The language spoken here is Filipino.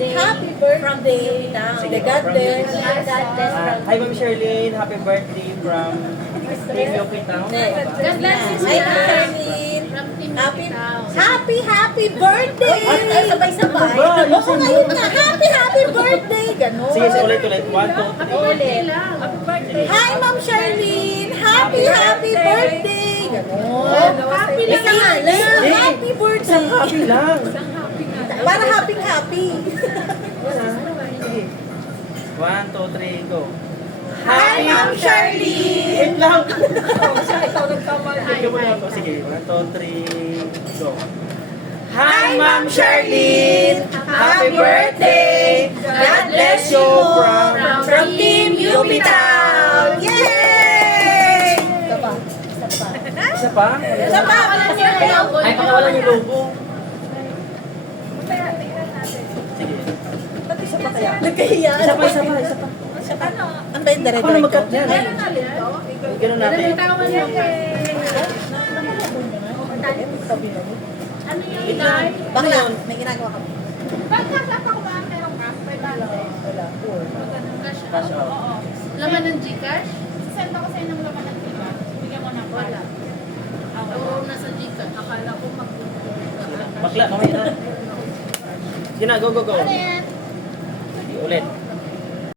birthday. Happy birthday. From the down. Sige, God bless. God bless from Hi, Ma'am Charlene. Happy birthday from Team Yoki Town. God bless you. Hi, Ma'am Charlene. From Team Happy birthday! Ay, sabay-sabay. Oo, ngayon na. Happy birthday! Ganon. Sige, ulit. 1, 2, 3. Ulit. Happy birthday. Hi, Ma'am Charlene! Happy birthday! Ganon. Happy lang Isa nga lang. Happy birthday! Isang happy lang. Para happy. 1, 2, 3, go. Hi, Ma'am Charlene! Wait lang. Ikaw nagkamali. Sige, muna ako. Sige, 1, 2, 3, go. Hi, Ma'am Charlene! Happy birthday! God bless you from Team UP Town! Yay! Isa pa. Isa pa? Isa pa. Ay, pakawalan yung logo. Sige. Ba't isa pa kaya? Nagkahiya. Isa pa. Ano ba yung dire-diretso? Ako na mag-cut yan. Ganun natin. Ano yung Wait lang. Bakla, may ginagawa ka. Wala. Cash out. Laman ng Gcash? Send ako sa'yo ng laman ng tiba. Bigyan mo ng Wala. wala. Oo, nasa Gcash. Akala ko Bakla, kamay na. Sige na, go. Ano yan? Ulit.